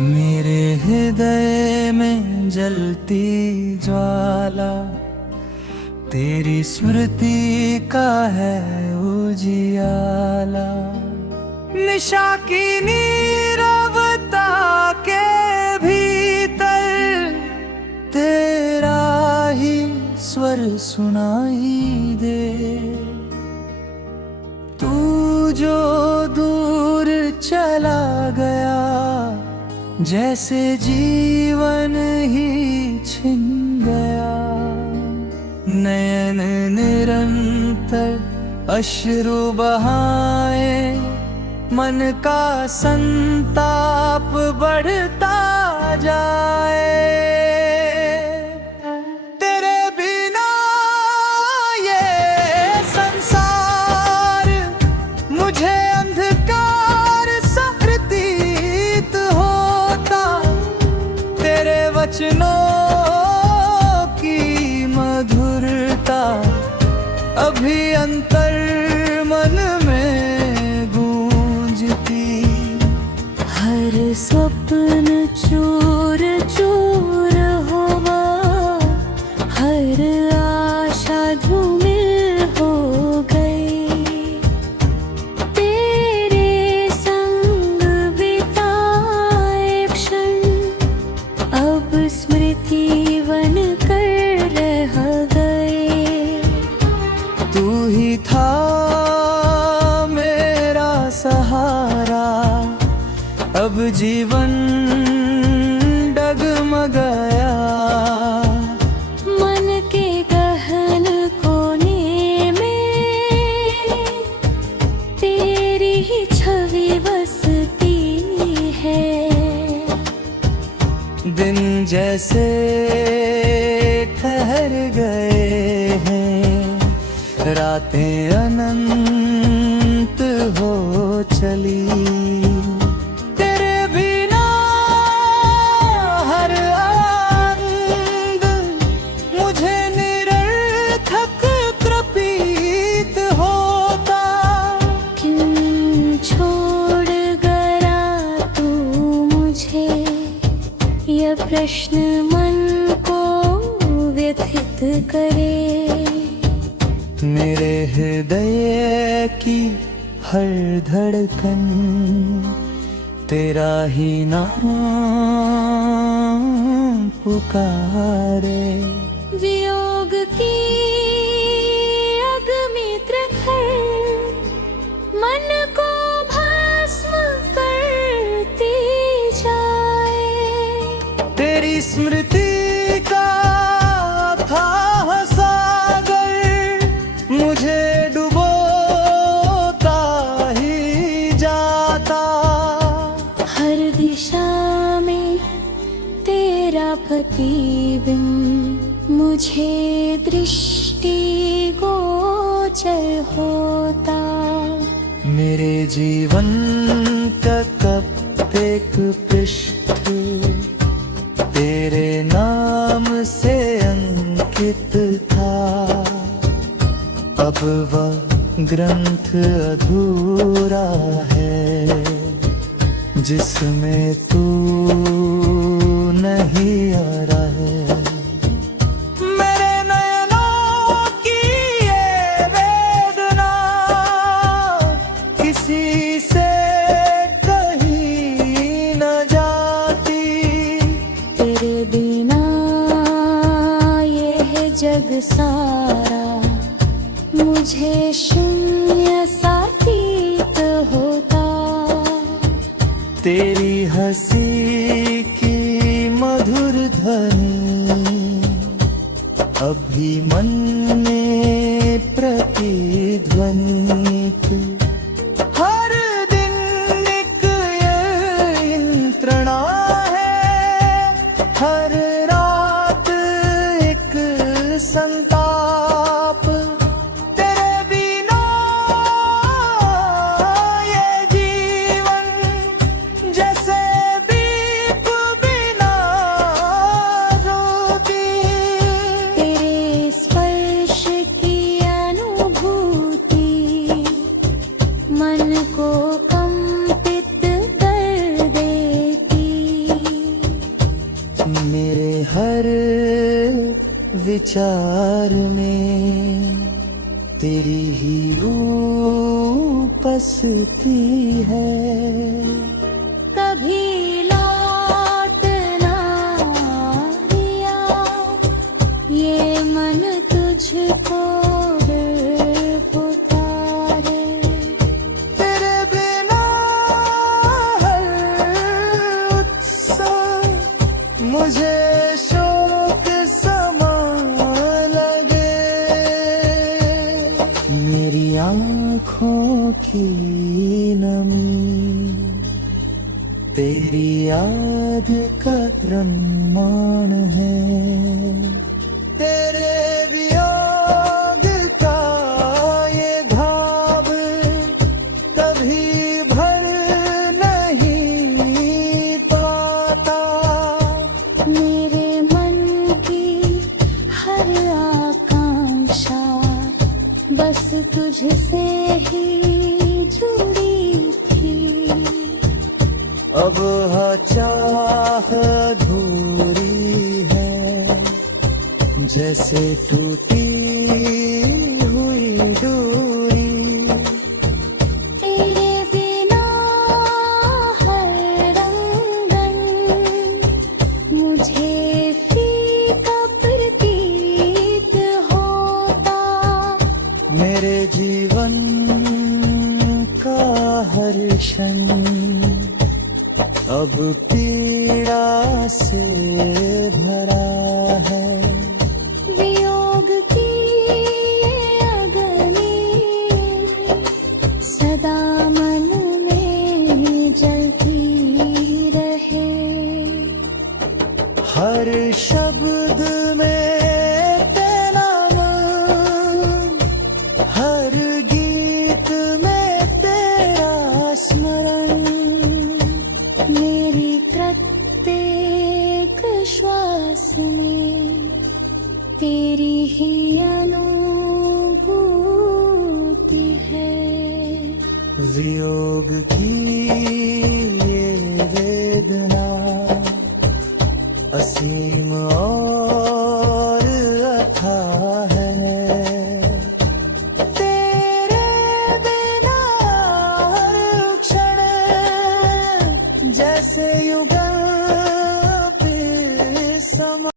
मेरे हृदय में जलती ज्वाला, तेरी स्मृति का है उजियाला। निशा की नीरवता के भीतर तेरा ही स्वर सुनाई दे। तू जो दूर चला गया, जैसे जीवन ही छिन गया। नयन निरंतर अश्रु बहाए, मन का संताप बढ़ता जाए। तेरे बिना ये संसार मुझे अंधकार सा प्रतीत होता। तेरे वचनों की मधुरता अभी अंतर मन में गूंजती। हर स्वप्न चूर चूर हुआ, हर आशा धूमिल हो गई। तेरे संग बिताए क्षण अब स्मृति बन कर रह गए। तू ही था मेरा सहारा, अब जीवन डगमगाया। मन के गहन कोने में तेरी ही छवि बसती है। दिन जैसे ठहर गए हैं, रातें अनंत हो चली। तेरे बिना हर आनंद मुझे निरर्थक प्रतीत होता। क्यों छोड़ गया तू मुझे, यह प्रश्न मन को व्यथित करे। मेरे हृदय की हर धड़कन तेरा ही नाम पुकारे। वियोग की अग्नि प्रखर मन को भस्म करती जाए। तेरी स्मृति का अथाह सागर मुझे डुबोता ही जाता। हर दिशा में तेरा प्रतिबिंब मुझे दृष्टि गोचर होता। मेरे जीवन का कब एक पृष्ठ तेरे नाम से अंकित था। अब वह ग्रंथ अधूरा है, जिसमें तू नहीं आ रहा है। मेरे नयनों की ये वेदना किसी से कहीं न जाती। तेरे बिना यह जग सारा मुझे शून्य सातीत होता। तेरी हंसी की मधुर ध्वनि अभी मन में प्रतिध्वनित। हर दिन एक यंत्रणा है, हर रात एक संताप। तेरे बिना ये जीवन जैसे दीप बिना रोती। तेरे स्पर्श विचार में तेरी ही उपस्थिति है। कभी लौट ना रिया ये मन तुझको पुकारे। तेरे बिना हर उत्सव मुझे शोक समा लगे। मेरी आँखों की नमी तेरी याद का रम्मान है। तेरे वियोग का ये घाव कभी भर नहीं पाता। मेरे मन की हर आकांक्षा बस तुझसे ही जुड़ी थी। अब चाह अधूरी है जैसे टूटी हुई डोरी। तेरे बिना हर रंगन मुझे फीका प्रतीत होता। मेरे जीवन का हर क्षण अब पीड़ा से भरा है। वियोग की ये अग्नि सदा मन में जलती रहे। हर शब्द में तेरा नाम, हर गीत में तेरा स्मरण। मेरी प्रत्येक श्वास में तेरी ही अनुभूति है। वियोग की ये वेदना असीम और